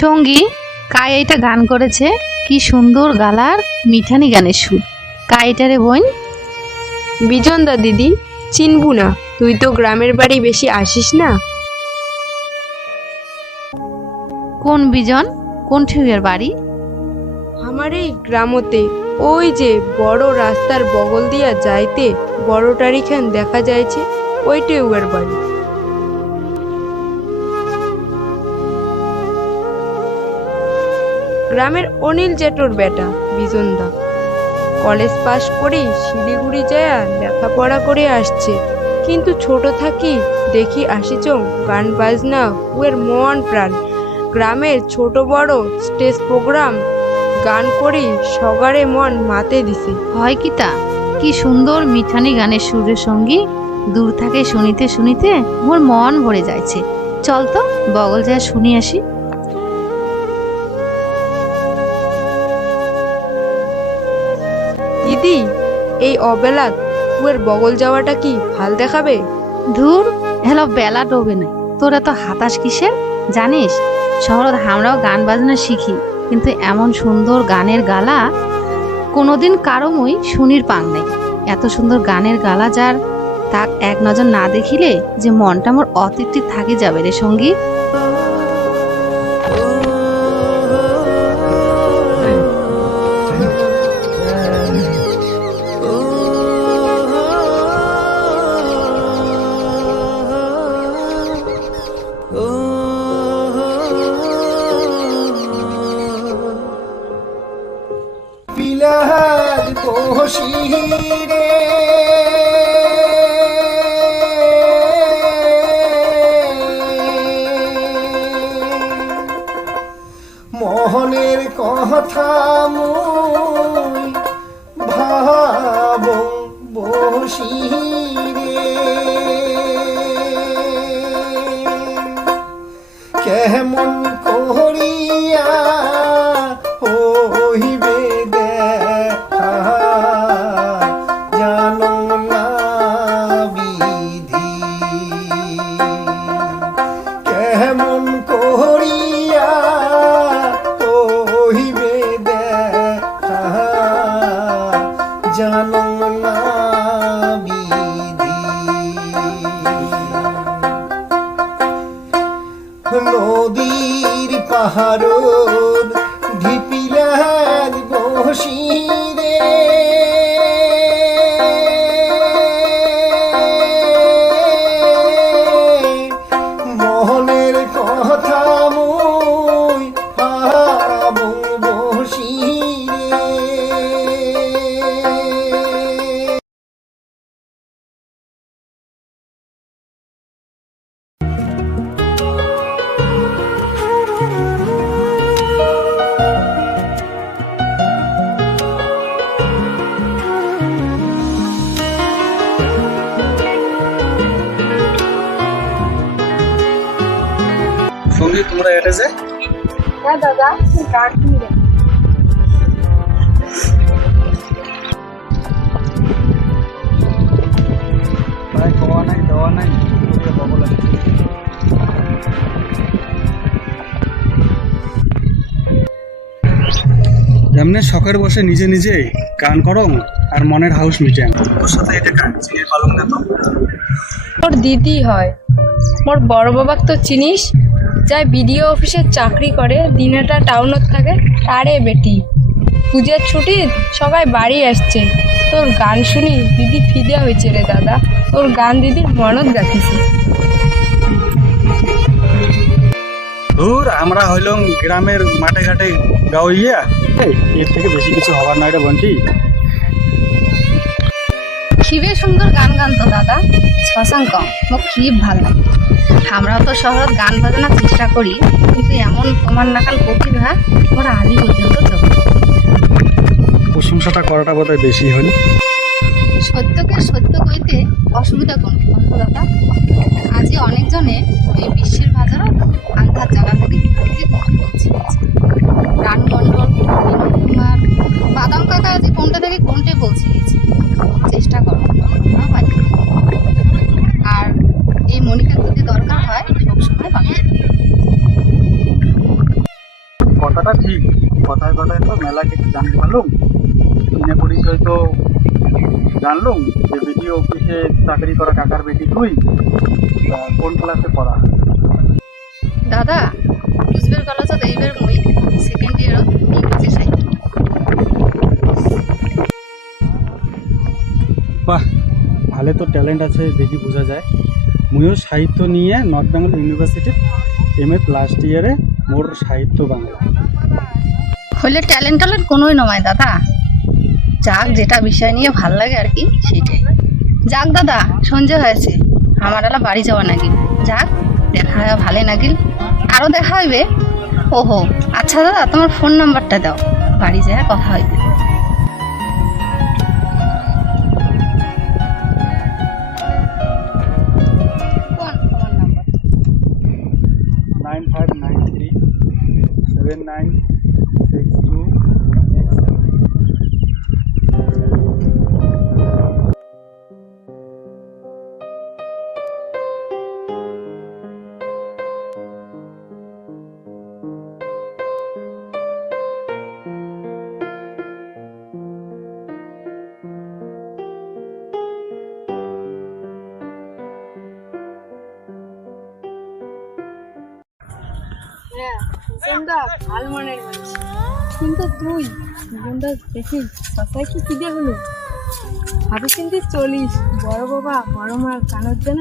সঙ্গী কাই এটা গান করেছে, কি সুন্দর গালার মিঠানি গানের সুর। কাই এটা রে বোন? বিজন দা দিদি, চিনবু না, তুই তো গ্রামের বাড়ি বেশি আসিস না। কোন বিজন? কোন ঠিউয়ের বাড়ি? আমার এই গ্রামতে, ওই যে বড় রাস্তার বগল দিয়া যাইতে বড় টারিখান দেখা যাইছে, ওইটাই উয়ার বাড়ি। গ্রামের অনিল জেঠোর বেটা বিজন দা কলেজ পাশ করে শিলিগুড়ি যায় লেখাপড়া করে আসছে, কিন্তু ছোট থাকি দেখি আসিছ গান বাজনা উয়ের মন প্রাণ। গ্রামের ছোট বড় স্টেজ প্রোগ্রাম গান করি সগারে মন মাতে দিছে। হয় কি তা? কি সুন্দর মিঠানি গানের সুরের সঙ্গী, দূর থেকে শুনিতে শুনিতে মোর মন ভরে যাচ্ছে। চল তো বগল যায় শুনি আসি। দিদি, এই অবেলাত উয়ের বগল যাওয়াটা কি ভাল দেখাবে? ধুর, হেলো বেলা ডোবে নাই, তোরা তো হাতাশ কিসের জানিস? শহরত আমরাও গান বাজনা শিখি, কিন্তু এমন সুন্দর গানের গালা কোনোদিন কারো মই শুনির পাং নাই। এত সুন্দর গানের গালা যার, তাক এক নজর না দেখিলে যে মনটা মোর অতৃপ্তি থাকে যাবে রে সঙ্গী। বিলাস বসিরে মোহনের কথা মুই ভাব বসিরে কেমন করিয়া হইবে দেখা জানো না বিধি, কেমন করিয়া হইবে দেখা জানো না বিধি। নদীর পাহাড় ঢিপিলার বসিরে মোহনের কথা মুই ভাব বসিরে। সঙ্গী তোমরা এটা যে হ্যাঁ দাদা, গান শুনবে। খাওয়া নাই দেওয়া নাই বগল আছে। এমনি শখের বসে নিজে নিজে গান করং আর মনের হাউস মিটেন। তোর সাথে এটা গান চিনে পালং না তো? তোর দিদি হয়, মোর বড় বাবাক তো চিনিস, যাই বিডিও অফিসে চাকরি করে, দিনেটা টাউনত থাকে। আরে বেটি, পূজার ছুটি সবাই বাড়ি আসছে, তোর গান শুনি দিদি ফিদে হয়েছে রে দাদা। তোর গান দিদির মনত গাথিছে। ধুর, আমরা হইলাম গ্রামের মাঠে ঘাটে গাওয়াইয়া, এর থেকে বেশি কিছু হবার নয় রে বন্টি। খিবে সুন্দর গান গান তো দাদা, শশাঙ্ক মোক খুব ভাল লাগে। আমরাও তো শহরত গান বাজনার চেষ্টা করি, কিন্তু এমন তোমার নাকাল প্রতিভা ওরা আজই পর্যন্ত চোখে। প্রশংসাটা করাটা বোধহয় বেশি হল। সত্যকে সত্য কইতে অসুবিধা কোন দাদা? আজই অনেকজনে এই বিশ্বের বাজারও আন্ধার জায়গা থেকে রানু মণ্ডল, বিনোদ কুমার, বাদাম কাকা আজ কোনটা থেকে কোনটে পৌঁছে গেছে। চেষ্টা করো, আমরাও পারি। আর এই মনিকার যদি দরকার হয় সবসময় পাবে। কথাটা ঠিক, কথায় কথায় তো মেলা কিছু জানতে পারলাম। চিনে পরিচয় তো জানলাম যে বিডিও অফিসে চাকরি করা কাকার বেটি তুই। তা কোন ক্লাসে পড়া? দাদা কুচবিহার কলেজত এইবার মই সেকেন্ড ইয়ারত ইংরেজি সাহিত্য। বাহ, ভালো তো ট্যালেন্ট আছে দেখি বোঝা যায়। মুইও সাহিত্য নিয়ে নর্থ বেঙ্গল ইউনিভার্সিটির MA লাস্ট ইয়ারে, মোর সাহিত্য বাংলা। হইলে ট্যালেন্ট কোনোই নয় দাদা, যাক যেটা বিষয় নিয়ে ভাল লাগে আর কি সেটাই। যাক দাদা, সঞ্জয় হয়েছে, আমার এলা বাড়ি যাওয়া নাকি। যাক দেখা হয় ভালো নাকি, আরও দেখা হইবে। ওহো আচ্ছা দাদা, তোমার ফোন নাম্বারটা দাও, বাড়ি যায় কথা হইবে। কোন তোমার নাম্বার? 9593796267। হ্যাঁ বিজনদা ভাল মনের মানুষ, কিন্তু তুই বিজনদা দেখি কথায় কি দিয়ে হলো? ভাবি কিন্তু চলিস, বড় বাবা বড় মার কানের যেন